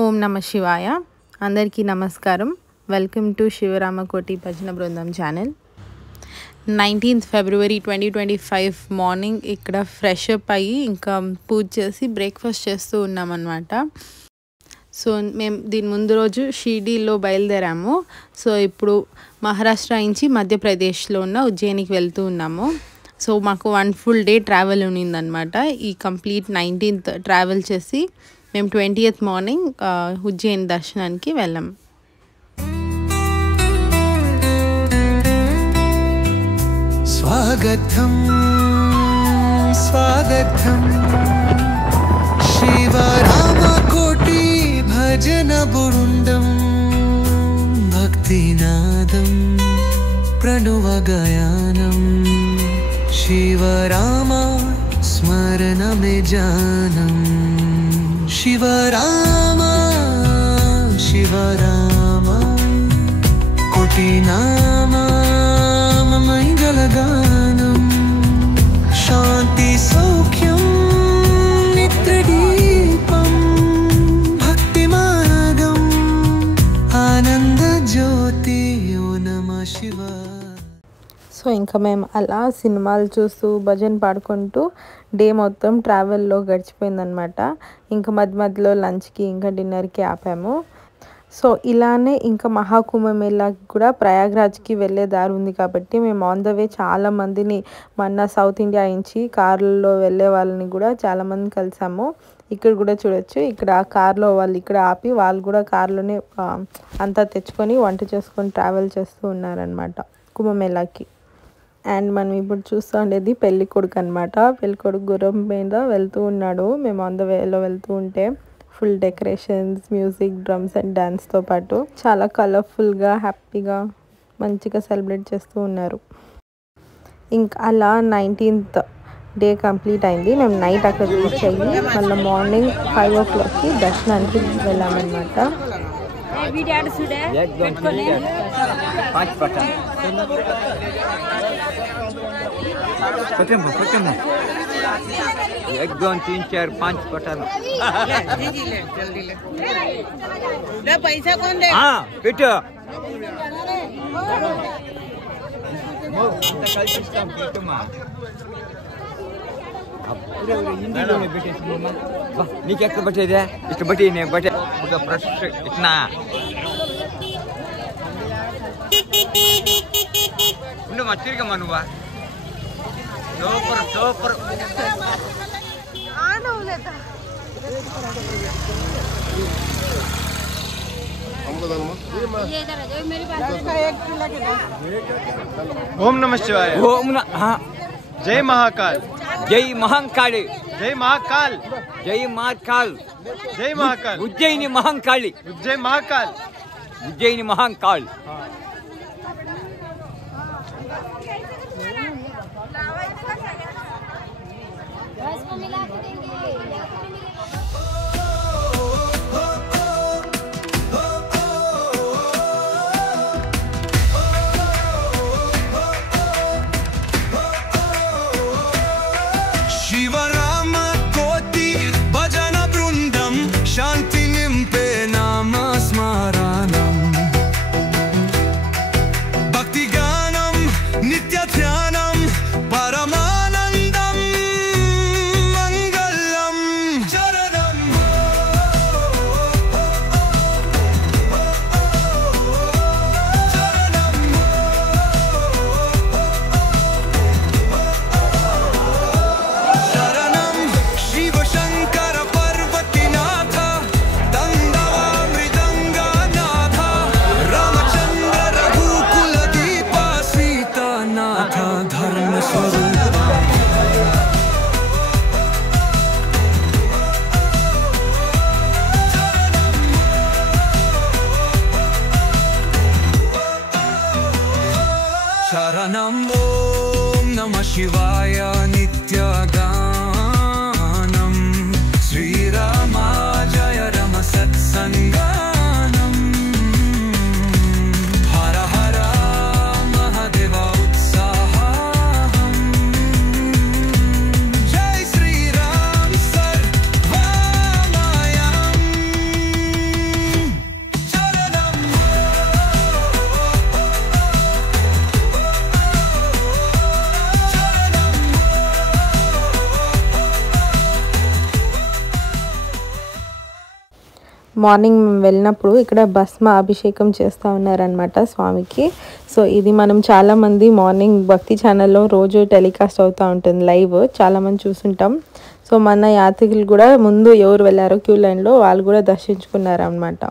ఓం నమ శివాయ. అందరికీ నమస్కారం. వెల్కమ్ టు శివరామకోటి భజన బృందం ఛానల్. 19th February 2025 మార్నింగ్ ఇక్కడ ఫ్రెష్ అప్ అయ్యి ఇంకా పూజ చేసి బ్రేక్ఫాస్ట్ చేస్తూ ఉన్నామన్నమాట. సో మేము దీని ముందు రోజు షిర్డీలో బయలుదేరాము. సో ఇప్పుడు మహారాష్ట్ర నుంచి మధ్యప్రదేశ్లో ఉన్న ఉజ్జయినికి వెళ్తూ ఉన్నాము. సో మాకు 1 full day ట్రావెల్ ఉన్నిందనమాట. ఈ కంప్లీట్ 19th ట్రావెల్ చేసి మేము 20th మార్నింగ్ ఉజ్జయిని దర్శనానికి వెళ్ళాం. స్వాగతం స్వాగతం శివరామకోటి భజన బృందం భక్తినాదం ప్రణవగాయనం శివరామ స్మరణమే జానం శివరామ శివరామ కోటి నామ మంగళగానం శాంతి సౌఖ్యం నిత్యదీపం భక్తి మార్గం ఆనంద జ్యోతి ఓ నమః శివాయ. సో ఇంకా మేము అలా సినిమాలు చూస్తూ భజన పాడుకుంటూ డే మొత్తం ట్రావెల్లో గడిచిపోయిందనమాట. ఇంకా మధ్య మధ్యలో లంచ్కి ఇంకా డిన్నర్కి ఆపాము. సో ఇలానే ఇంకా మహాకుంభమేళాకి కూడా ప్రయాగ్రాజ్కి వెళ్ళే దారి ఉంది కాబట్టి మేము ఆన్ ద వే చాలామందిని మన సౌత్ ఇండియా నుంచి కార్లలో వెళ్ళే వాళ్ళని కూడా చాలామంది కలిసాము. ఇక్కడ కూడా చూడొచ్చు, ఇక్కడ కార్లో వాళ్ళు ఇక్కడ ఆపి వాళ్ళు కూడా కార్లోనే అంతా తెచ్చుకొని వంట చేసుకొని ట్రావెల్ చేస్తూ ఉన్నారనమాట కుంభమేళాకి. అండ్ మనం ఇప్పుడు చూస్తూ ఉండేది పెళ్లి కొడుకు అనమాట. పెళ్లి కొడుకు గుర్రం మీద వెళ్తూ ఉన్నాడు. మేము ఆన్ ద వేలో వెళ్తూ ఉంటే full decorations, music, drums and డ్యాన్స్తో పాటు చాలా కలర్ఫుల్గా హ్యాపీగా మంచిగా సెలబ్రేట్ చేస్తూ ఉన్నారు. ఇంకా అలా 19th డే కంప్లీట్ అయింది. మేము నైట్ అక్కడ రీచ్ అయ్యి మళ్ళీ మార్నింగ్ 5 o'clockకి దర్శనానికి వెళ్ళామన్నమాట. एक 2 3 4 5 पटाना पैसा कौन दे? हाँ पिटो నీకు ఎక్కడ పట్టేదే ఇట్లా బట్టి నేను బట్టే ఒక ఫ్రెష్ ఇట్లా ఉండు మా తిరిగమ్మా నువ్వా సూపర్ సూపర్ ఓం నమః శివాయ. ఓం జై మహాకాల్. జై మహంకాళి. జై మహాకాల్. జై మహాకాల్. జై మహాకాల్. ఉజ్జయిని మహంకాళి. ఉజ్జయ్ మహాకాల్. ఉజ్జయిని మహంకాళి. శివరామ కోటి భజన బృందం శాంతి నింపే నామ స్మరణం భక్తి గానం నిత్య ధ్యానం పరమానందం మంగళం చరణం శరణం శివ శంకర పర్వతీనాథ దండవ మృదంగనాథ రామచంద్ర రఘుకుల దీప సీతానాథ ధర్మ స్వరూప శరణం ఓం నమః శివాయ నిత్యగానం శ్రీరామ జయ రమ సత్సంగానం హర హర మహాదేవ ఉత్సాహం జై శ్రీరామ్ సర్వమయం మార్నింగ్ మేము వెళ్ళినప్పుడు ఇక్కడ భస్మ అభిషేకం చేస్తూ ఉన్నారనమాట స్వామికి. సో ఇది మనం చాలామంది మార్నింగ్ భక్తి ఛానల్లో రోజు టెలికాస్ట్ అవుతూ ఉంటుంది లైవ్, చాలామంది చూసుంటాం. సో మన యాత్రికులు కూడా ముందు ఎవరు వెళ్ళారో క్యూ లైన్లో వాళ్ళు కూడా దర్శించుకున్నారు అనమాట.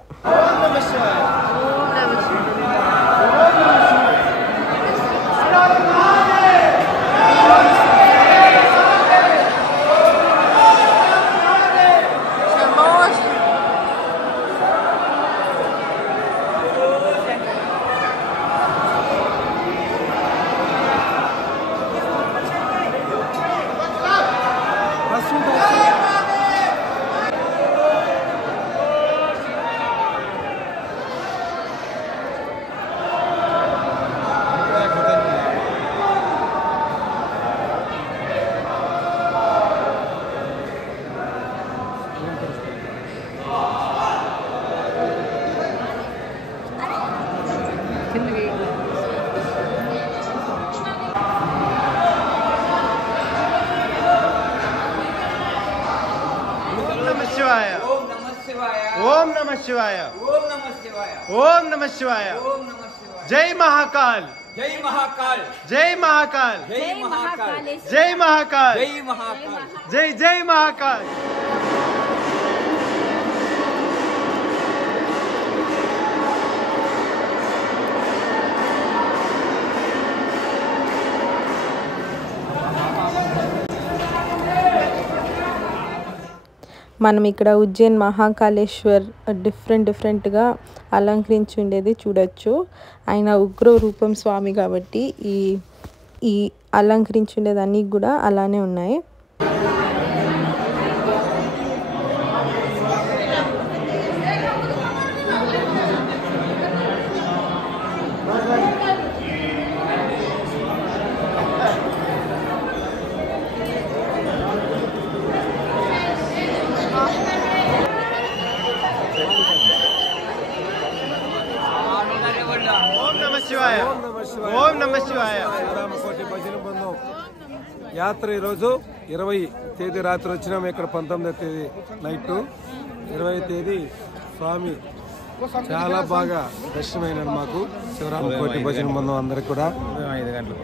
ओम नमः शिवाय। ओम नमः शिवाय। जय महाकाल। जय महाकाल। जय महाकाल। जय महाकाल। जय महाकाल। जय महाकाल। जय जय महाकाल। మనం ఇక్కడ ఉజ్జయిన్ మహాకాళేశ్వర్ డిఫరెంట్గా అలంకరించి ఉండేది చూడొచ్చు. ఆయన ఉగ్ర రూపం స్వామి కాబట్టి ఈ అలంకరించి ఉండేదన్నీ కూడా అలానే ఉన్నాయి. ఓం నమః శివాయ. రామకోటి భజన బృందం యాత్ర ఈరోజు 20 తేదీ రాత్రి వచ్చినాము. ఇక్కడ 19వ తేదీ నైట్, 20వ తేదీ స్వామి చాలా బాగా దర్శనమైనాడు మాకు. శివరామకోటి భజన బృందం అందరికి కూడా 5 గంటలు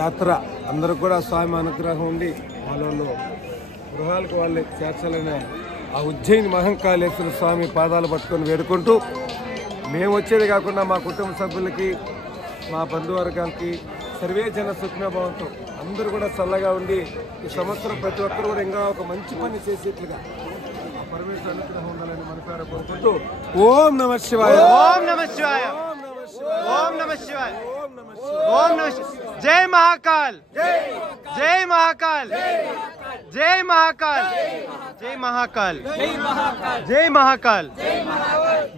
యాత్ర, అందరికి కూడా స్వామి అనుగ్రహం ఉండి వాళ్ళు గృహాలకు వాళ్ళే చేర్చాలనే ఆ ఉజ్జయిని మహంకాళేశ్వర స్వామి పాదాలు పట్టుకొని వేడుకుంటూ, మేము వచ్చేది కాకుండా మా కుటుంబ సభ్యులకి, మా బంధువర్గాలకి సర్వే జన సుఖ్నభావంతో అందరూ కూడా చల్లగా ఉండి ఈ సంవత్సరం ప్రతి ఒక్కరు కూడా ఇంకా ఒక మంచి పని చేసేట్లుగా ఆ పరమేశ్వర అనుగ్రహం ఉండాలని మనసారా కోరుకుంటూ ఓం నమః శివాయ. ఓం నమః శివాయ. ఓం నమః శివాయ. ఓం నమః శివాయ. జై మహాకాల్. జై మహాకాల్. జై మహాకాల్. జై మహాకాల్. జై మహాకాల్.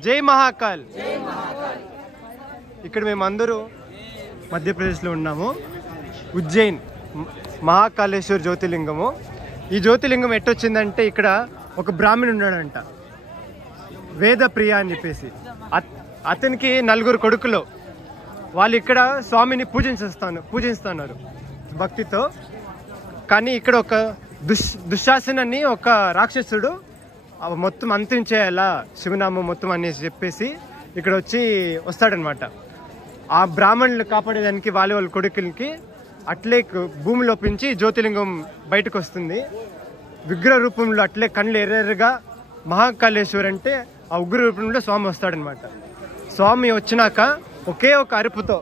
జై మహాకాల్. ఇక్కడ మేమందరూ మధ్యప్రదేశ్లో ఉన్నాము. ఉజ్జయిన్ మహాకాళేశ్వర్ జ్యోతిర్లింగము. ఈ జ్యోతిర్లింగం ఎట్టొచ్చిందంటే, ఇక్కడ ఒక బ్రాహ్మణుడు ఉన్నాడంట, వేదప్రియ అని చెప్పేసి. అతనికి 4 కొడుకులు. వాళ్ళు ఇక్కడ స్వామిని పూజిస్తున్నారు భక్తితో. కానీ ఇక్కడ ఒక దుశ్శాసనని ఒక రాక్షసుడు మొత్తం అంతించేయాలా శివనామం మొత్తం అనేసి చెప్పేసి ఇక్కడ వస్తాడనమాట. ఆ బ్రాహ్మణులు కాపాడేదానికి వాళ్ళ కొడుకులకి అట్లే భూమిలో పెంచి జ్యోతిర్లింగం బయటకు వస్తుంది. విగ్రహ రూపంలో అట్లే కళ్ళు ఎర్రెర్రగా మహాకాళేశ్వర్ అంటే ఆ ఉగ్ర రూపంలో స్వామి వస్తాడనమాట. స్వామి వచ్చినాక ఒకే ఒక అరుపుతో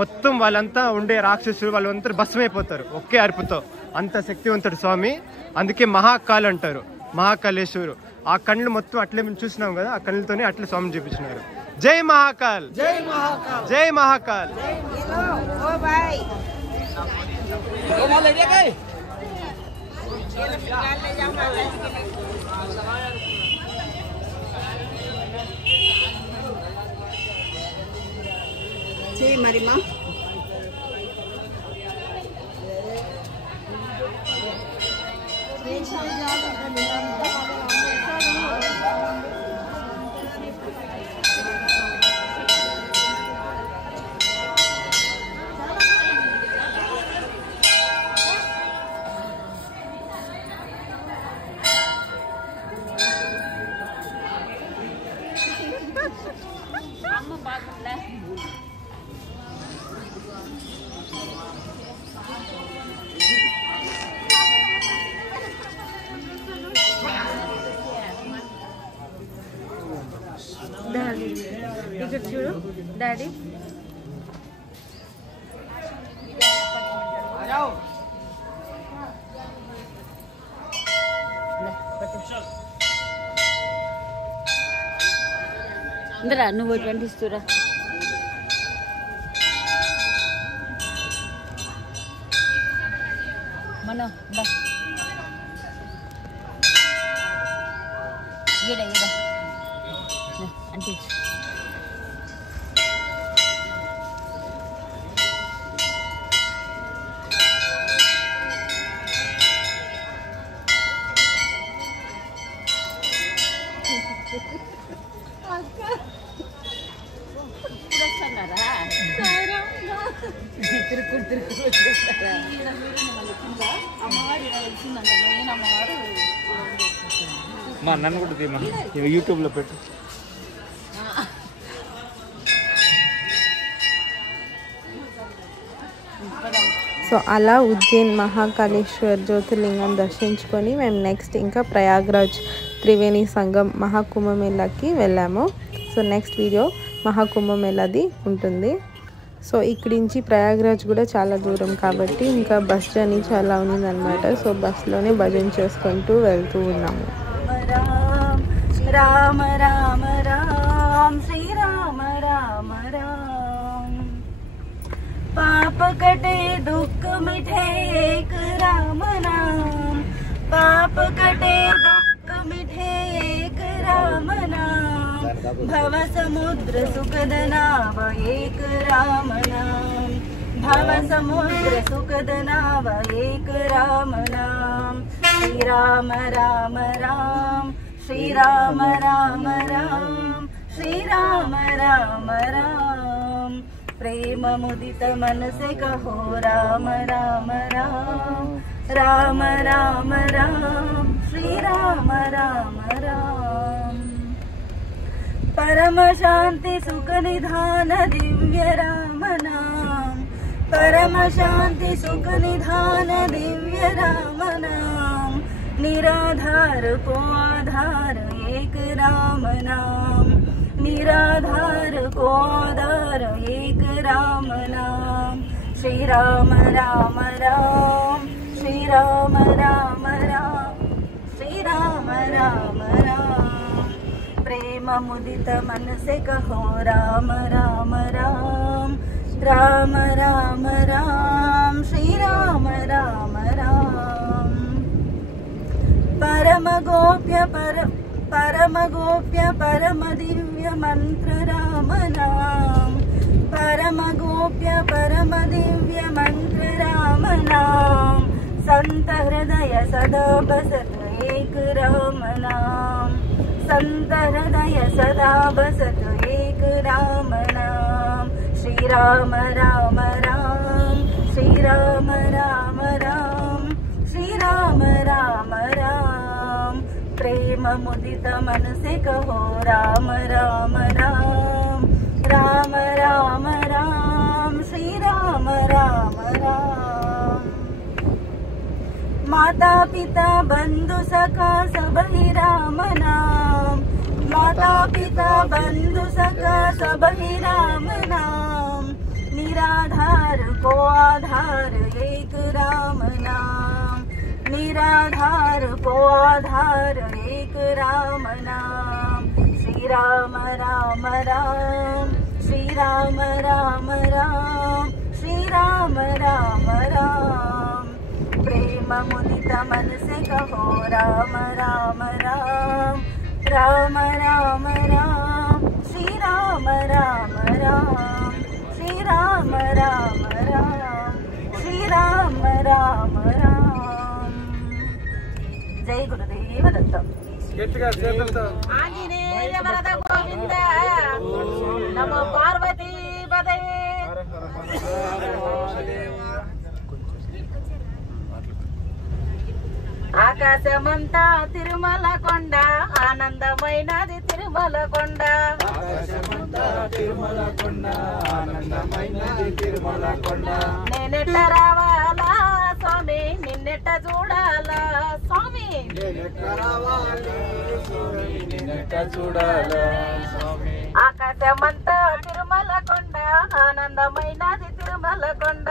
మొత్తం వాళ్ళంతా ఉండే రాక్షసులు వాళ్ళంతా భస్మైపోతారు ఒకే అరుపుతో. అంత శక్తివంతుడు స్వామి, అందుకే మహాకాల్ అంటారు, మహాకాళేశ్వరు. ఆ కళ్ళు మొత్తం అట్లే మేము చూసినాం కదా, ఆ కళ్ళతోనే అట్లే స్వామి చూపించినారు. జై మహాకాల్. జై మహాకాల్. జై మహాకాల్. Sí, Marima. ఇక్కడ చూడు డాడీ. ఇందరా నువ్వు 20 ఇస్తురా. మన ఈడ ఈడ అంటే మా నన్ను కూడా తీమా ఇది యూట్యూబ్లో పెట్టు. సో అలా ఉజ్జయిన్ మహాకాళేశ్వర్ జ్యోతిర్లింగం దర్శించుకొని మేము నెక్స్ట్ ఇంకా ప్రయాగ్రాజ్ త్రివేణి సంగం మహాకుంభమేళాకి వెళ్ళాము. సో నెక్స్ట్ వీడియో మహాకుంభమేళాది ఉంటుంది. సో ఇక్కడి నుంచి ప్రయాగ్రాజ్ కూడా చాలా దూరం కాబట్టి ఇంకా బస్ జర్నీ చాలా ఉన్నదన్నమాట. సో బస్లోనే భజన చేసుకుంటూ వెళ్తూ ఉన్నాము. రామ రామ రామ శ్రీరామ రామ రామ पाप कटे दुख मिटे एक राम नाम पाप कटे दुख मिटे एक राम नाम भव समुद्र सुखद नाव एक राम नाम भव समुद्र सुखद नाव एक राम नाम श्री राम राम राम श्री राम राम राम श्री राम राम राम प्रेम मुदित मन से कहो राम राम राम राम राम राम श्री राम राम राम परम शांति सुख निधान दिव्य राम नाम परम शांति सुख निधान दिव्य राम नाम निराधार को आधार एक राम नाम निराधार को आधार एक राम नाम श्री राम राम राम श्री राम राम राम श्री राम राम राम प्रेम मुदित मन से कहो राम राम राम राम राम राम श्री राम राम राम परम गोप्य परम दिव्य मंत्र राम नाम परम गोप्य परम दिव्य मंत्र राम नाम संत हृदय सदा बसत एक राम नाम संत हृदय सदा बसत एक राम नाम श्री राम राम राम श्री राम राम राम श्री राम राम राम प्रेम मुदित मन से कहो राम राम राम राम राम राम श्री राम राम राम माता पिता बंधु सखा सब ही राम नाम माता पिता बंधु सखा सब ही राम नाम निराधार को आधार एक राम नाम निराधार को आधार एक राम नाम श्री राम राम राम श्री राम राम राम श्री राम राम राम प्रेम मुदित मन से कहो राम राम राम राम राम राम श्री राम राम राम श्री राम राम राम श्री राम राम राम जय गुरुदेव दत्त గట్టిగా చేతులతో ఆంజనేయ వరద గోవింద నమో పార్వతీ పదే ఆకాశమంతా తిరుమల కొండ ఆనందమైనది తిరుమల కొండ తిరుమల కొండ ఆనందమైనది తిరుమల కొండ నేనెట్ట రావాలా స్వామి నిన్నెట్ట చూడాలా స్వామి చూడాలా స్వామి ఆకాశమంతా తిరుమల కొండ ఆనందమైనది తిరుమల కొండ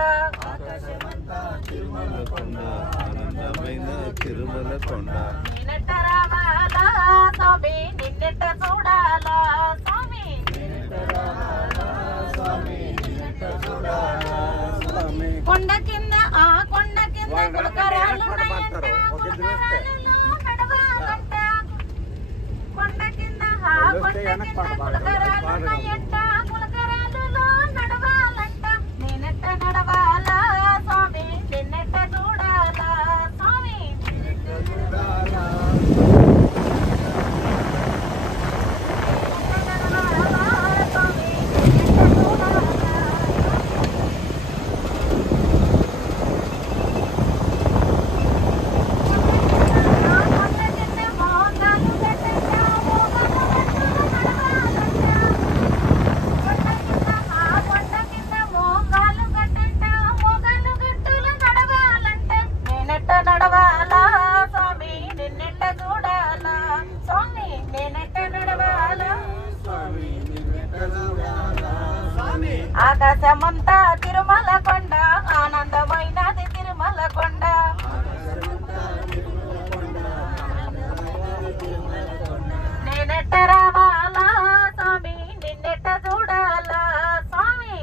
తిరుమల కొండ ఆనందమైన తిరుమల కొండ నిన్నెట్ట రావాలా స్వామి నిన్నెట్ట చూడాలా స్వామి కొండ కింద ఆ కొండ కింద గులకరాలున్నాయంట గులకరాలలో నడవాలంట కొండ కింద ఆ కొండ కింద గులకరాలున్నాయంట గులకరాలలో నడవాలంట నేనెట్ట నడవాలా స్వామి నిన్నెట్ట చూడాలా స్వామి నడవాలా స్వామి నిన్నెట్ట చూడాలా స్వామి నేనెట్ట నడవాలా ఆకాశమంతా తిరుమల కొండ ఆనందమైనది తిరుమల కొండ నేనెట్ట రావాలా స్వామి నిన్నెట్ట చూడాలా స్వామి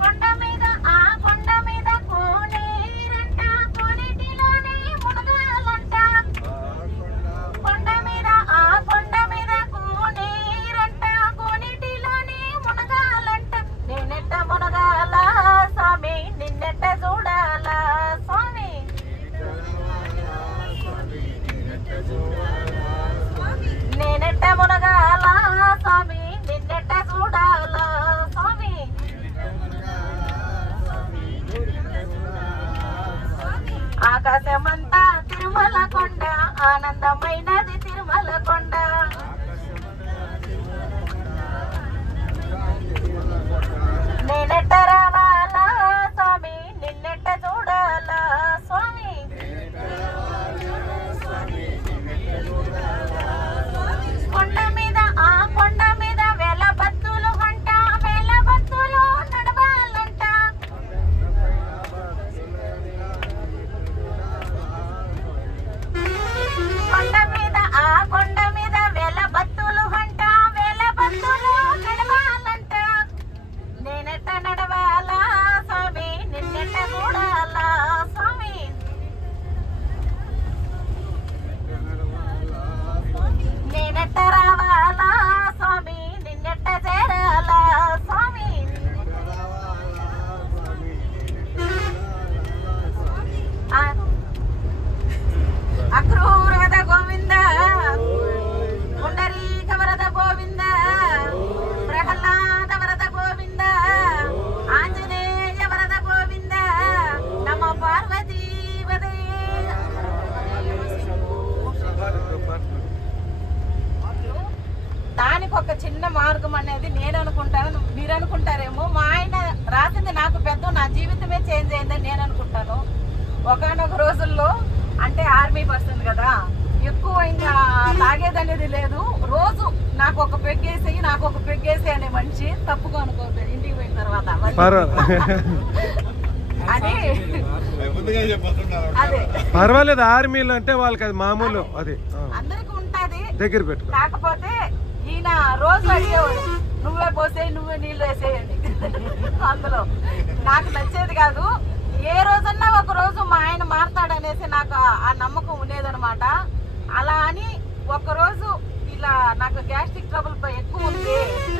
కొండ మీద ఆ కొండ మీద కోనేరంట కోనేటిలోనే మునగాలంట కొండ మీద ఆ కొండ మీద కోనేరంట కోనేటిలోనే మునగాలంట నేనెట్ట మునగాలా స్వామి నిన్నెట్ట చూడాలా స్వామి నేనెట్ట మునగాలా స్వామి నిన్నెట్ట చూడాలా స్వామి ఆకాశమంతా తిరుమల కొండ ఆనందమైనది తిరుమల కొండ నేనెట్ట రావాలా స్వామి నిన్నెట్ట చూడాలా స్వామి కొండ మీద ఆ కొండ మీద వేల బత్తులు గంట వేల బత్తులు నడవాలంట కొండ మీద ఆ కొండ మీద వేల బత్తులు గంట వేల బత్తులు నడవాలంట నేనెట్ట నడవాలా స్వామి నిన్నెట్ట చూడాలా స్వామి నేనెట్ట రావాలా స్వామి నిన్నెట్ట చేరాలా స్వామి అక్రూర వద గోవింద పుండరీక వరద గోవింద ప్రహ్లాద వరద గోవింద ఆంజనేయ వరద గోవింద నమ పార్వతీ వదే దానికి ఒక చిన్న మార్గం అనేది నేను అనుకుంటాను మీరు అనుకుంటారేమో మా ఆయన రాసింది నాకు పెద్ద నా జీవితమే చేంజ్ అయిందని నేను అనుకుంటాను ఒకనొక రోజుల్లో అంటే ఆర్మీ పర్సన్ కదా ఎక్కువ ఇంకా తాగేదనేది లేదు రోజు నాకు ఒక పెగ్గేసి అనే మనిషి తప్పుగా అనుకోవద్దు ఇంటికి పోయిన తర్వాత అది అదే పర్వాలేదు ఆర్మీలో అంటే వాళ్ళకి అది మామూలు అది అందరికి ఉంటది దగ్గర పెట్టు కాకపోతే ఈయన రోజు అడిగేవాడు నువ్వే పోసేయి నువ్వే నీళ్ళు వేసేయండి అందులో నాకు నచ్చేది కాదు ఏ రోజన్నా ఒక రోజు మా ఆయన మారతాడనేసి నాకు ఆ నమ్మకం ఉండేదనమాట అలా అని ఒకరోజు ఇలా నాకు గ్యాస్ట్రిక్ ట్రబుల్ ఎక్కువ ఉంది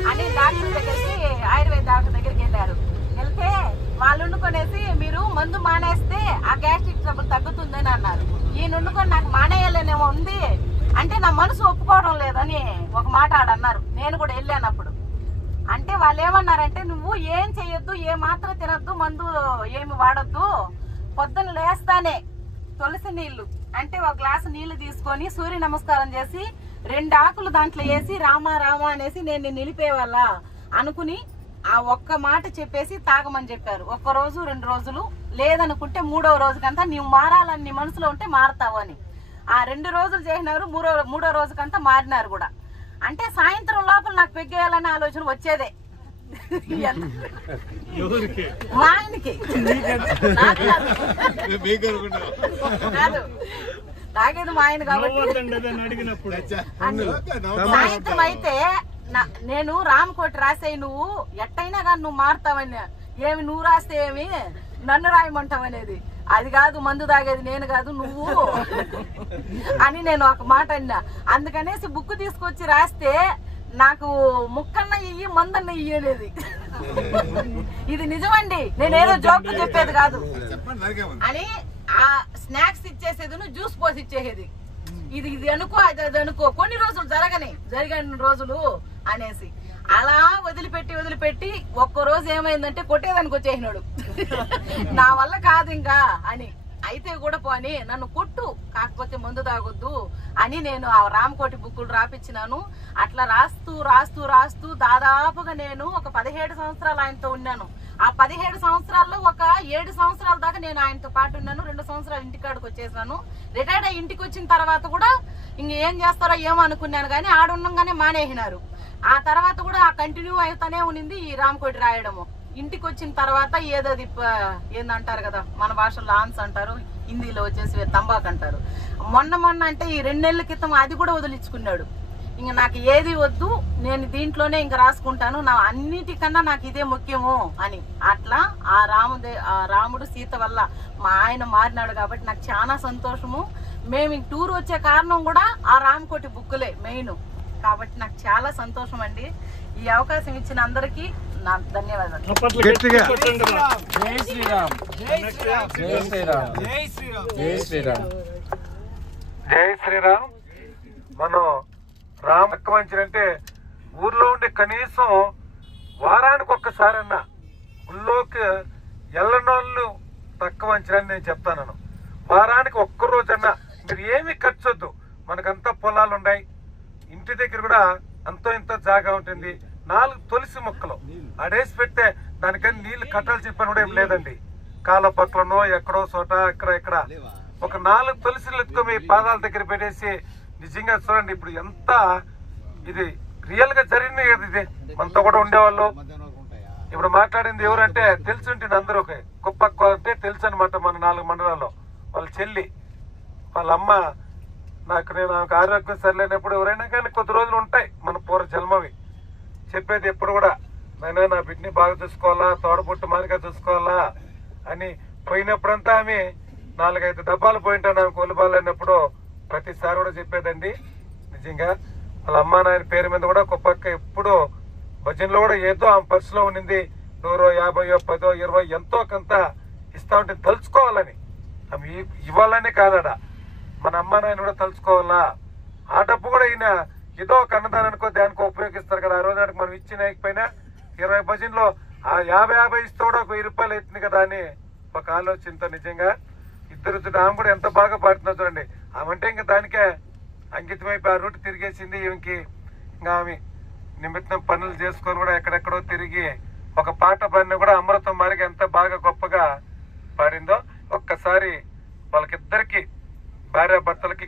అని డాక్టర్ దగ్గరికి ఆయుర్వేద డాక్టర్ దగ్గరికి వెళ్ళారు వెళ్తే వాళ్ళు వండుకొనేసి మీరు మందు మానేస్తే ఆ గ్యాస్ట్రిక్ ట్రబుల్ తగ్గుతుందని అన్నారు ఈయన వండుకొని నాకు మానేయాలనేమో ఉంది అంటే నా మనసు ఒప్పుకోవడం లేదని ఒక మాట ఆడన్నారు నేను కూడా వెళ్ళానప్పుడు అంటే వాళ్ళు ఏమన్నారంటే నువ్వు ఏం చెయ్యొద్దు ఏ మాత్రం తినొద్దు మందు ఏమి వాడొద్దు పొద్దున్న లేస్తానే తులసి నీళ్లు అంటే ఒక గ్లాసు నీళ్లు తీసుకొని సూర్య నమస్కారం చేసి 2 ఆకులు దాంట్లో వేసి రామ రామ అనేసి నేను నిలిపేవాళ్ళ అనుకుని ఆ ఒక్క మాట చెప్పేసి తాగమని చెప్పారు. 1 రోజు 2 రోజులు లేదనుకుంటే 3వ రోజుకంతా నీవు మారాలని నీ మనసులో ఉంటే మారతావు అని. ఆ 2 రోజులు చేసినారు, 3వ రోజుకంతా మారినారు కూడా. అంటే సాయంత్రం లోపల నాకు పెగ్గేయాలనే ఆలోచన వచ్చేదే. మా ఆయనకి కాదు, తాగేది మా ఆయన కాబట్టి. సాయంత్రం అయితే నేను రామకోటి రాసే నువ్వు ఎట్టయినా కానీ నువ్వు మారుతావని. ఏమి నువ్వు రాస్తే ఏమి నన్ను రాయమంటావు అనేది. అది కాదు మందు తాగేది నేను కాదు నువ్వు అని నేను ఒక మాట అన్నా. అందుకనేసి బుక్ తీసుకొచ్చి రాస్తే నాకు ముక్కన్న ఇయ్యి మందన్న ఇయ్యి అనేది. ఇది నిజమండి, నేనేదో జోక్ చెప్పేది కాదు అని. ఆ స్నాక్స్ ఇచ్చేసేది, జ్యూస్ పోసి ఇచ్చేసేది. ఇది అనుకో అది అనుకో, కొన్ని రోజులు జరిగిన రోజులు అనేసి అలా వదిలిపెట్టి 1 రోజు ఏమైందంటే కొట్టేదానికి వచ్చేసినాడు. నా వల్ల కాదు ఇంకా అని. అయితే కూడా పోనీ నన్ను కొట్టు, కాకపోతే మందు తాగొద్దు అని నేను ఆ రామకోటి బుక్కులు రాపిచ్చినాను. అట్లా రాస్తూ దాదాపుగా నేను ఒక 17 సంవత్సరాలు ఆయనతో ఉన్నాను. ఆ 17 సంవత్సరాల్లో ఒక 7 సంవత్సరాల దాకా నేను ఆయనతో పాటు ఉన్నాను. 2 సంవత్సరాలు ఇంటికాడికి వచ్చేసాను. రిటైర్డ్ అయ్యి ఇంటికి వచ్చిన తర్వాత కూడా ఇంక ఏం చేస్తారో ఏమో అనుకున్నాను, కానీ ఆడుండగానే మానేసినారు. ఆ తర్వాత కూడా కంటిన్యూ అవుతానే ఉన్నింది ఈ రామకోటి రాయడము. ఇంటికి వచ్చిన తర్వాత ఏదో ఏందంటారు కదా, మన భాషలో ఆన్స్ అంటారు, హిందీలో వచ్చేసి తంబాకు అంటారు. మొన్న అంటే ఈ 2 నెలల క్రితం అది కూడా వదిలించుకున్నాడు. ఇంక నాకు ఏది వద్దు, నేను దీంట్లోనే ఇంక రాసుకుంటాను, నా అన్నిటికన్నా నాకు ఇదే ముఖ్యము అని. అట్లా ఆ రాముడు సీత వల్ల మా ఆయన మారినాడు కాబట్టి నాకు చాలా సంతోషము. మేము ఇంక టూర్ వచ్చే కారణం కూడా ఆ రామకోటి బుక్కులే మెయిన్ కాబట్టి నాకు చాలా సంతోషం అండి. ఈ అవకాశం ఇచ్చిన అందరికీ నా ధన్యవాదాలు. జై శ్రీరామ్. మనం రామ మంచిది అంటే ఊర్లో ఉండే కనీసం వారానికి ఒక్కసారన్నా ఊళ్ళోకి ఎల్లనోళ్ళు తక్కువ మంచిదని నేను చెప్తాను. వారానికి 1 రోజన్నా మీరు ఏమి ఖర్చొద్దు. మనకంతా పొలాలు ఉన్నాయి, ఇంటి దగ్గర కూడా అంతో ఇంత జాగా ఉంటుంది. 4 తులసి మొక్కలు అడేసి పెడితే దానికని నీళ్లు కట్టాల్సిన పని కూడా ఏం లేదండి. కాల పక్కలనో ఎక్కడో చోట ఇక్కడ ఒక 4 తులసిలు ఎత్తుకో మీ పాదాల దగ్గర పెట్టేసి నిజంగా చూడండి. ఇప్పుడు ఎంత ఇది రియల్ గా జరిగింది కదా, ఇది మనతో కూడా ఉండేవాళ్ళు. ఇప్పుడు మాట్లాడింది ఎవరంటే తెలిసి ఉంటుంది అందరూ. కుప్ప అంటే తెలుసు అనమాట, మన 4 మండలాల్లో. వాళ్ళ చెల్లి, వాళ్ళ అమ్మ. నేను ఆరోగ్యం సరిలేనప్పుడు ఎవరైనా కానీ కొద్ది రోజులు ఉంటాయి మన పూర్వ జన్మవి. చెప్పేది ఎప్పుడు కూడా నేను నా బిడ్డని బాగా చూసుకోవాలా, తోడబుట్టు మారిగా చూసుకోవాలా అని. పోయినప్పుడంతా ఆమె 4-5 డబ్బాలు పోయింటాను ఆమె కొలుబాలు అన్నప్పుడు ప్రతిసారి కూడా చెప్పేదండి. నిజంగా వాళ్ళ అమ్మ నాయన పేరు మీద కూడా కుప్పక్క ఎప్పుడు భజనలో కూడా ఏదో ఆమె పర్సులో ఉండింది. 100, 50, 10, 20 ఎంతో కొంత ఇస్తా ఉంటే తలుచుకోవాలని. ఆమె ఇవ్వాలనే కాదడా, మన అమ్మ నాయన కూడా తలుచుకోవాలా. ఆ డబ్బు కూడా ఈయన ఏదో ఒక అన్నదానానికో దానికో ఉపయోగిస్తారు కదా. ఆ రోజు మనం ఇచ్చినకపోయినా 20 భజనలో ఆ 50 ఇస్తే కూడా ఒక 1000 రూపాయలు అవుతుంది కదా అని ఒక ఆలోచనతో నిజంగా ఇద్దరు ఆమె కూడా ఎంత బాగా పాడుతుందో చూడండి. ఆమె అంటే ఇంకా దానికే అంకితమైపోయి ఆ రూట్ తిరిగేసింది. ఈమెకి ఇంకా ఆమె నిమిత్తం పనులు చేసుకొని కూడా ఎక్కడెక్కడో తిరిగి ఒక పాట పాడిన కూడా అమృతం మారిగా ఎంత బాగా గొప్పగా పాడిందో. ఒక్కసారి వాళ్ళకిద్దరికి భార్యాభర్తలకి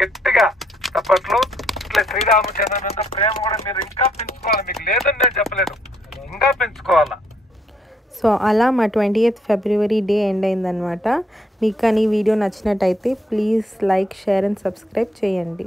గట్టిగా తప్పట్లో ఇట్లా శ్రీరామచంద్ర మీద ప్రేమ కూడా మీరు ఇంకా పెంచుకోవాలి. మీకు లేదని నేను చెప్పలేదు, ఇంకా పెంచుకోవాలా. సో అలా మా 20th ఫిబ్రవరి డే ఎండ్ అయిందనమాట. మీకు కానీ ఈ వీడియో నచ్చినట్టయితే please like, share and subscribe చేయండి.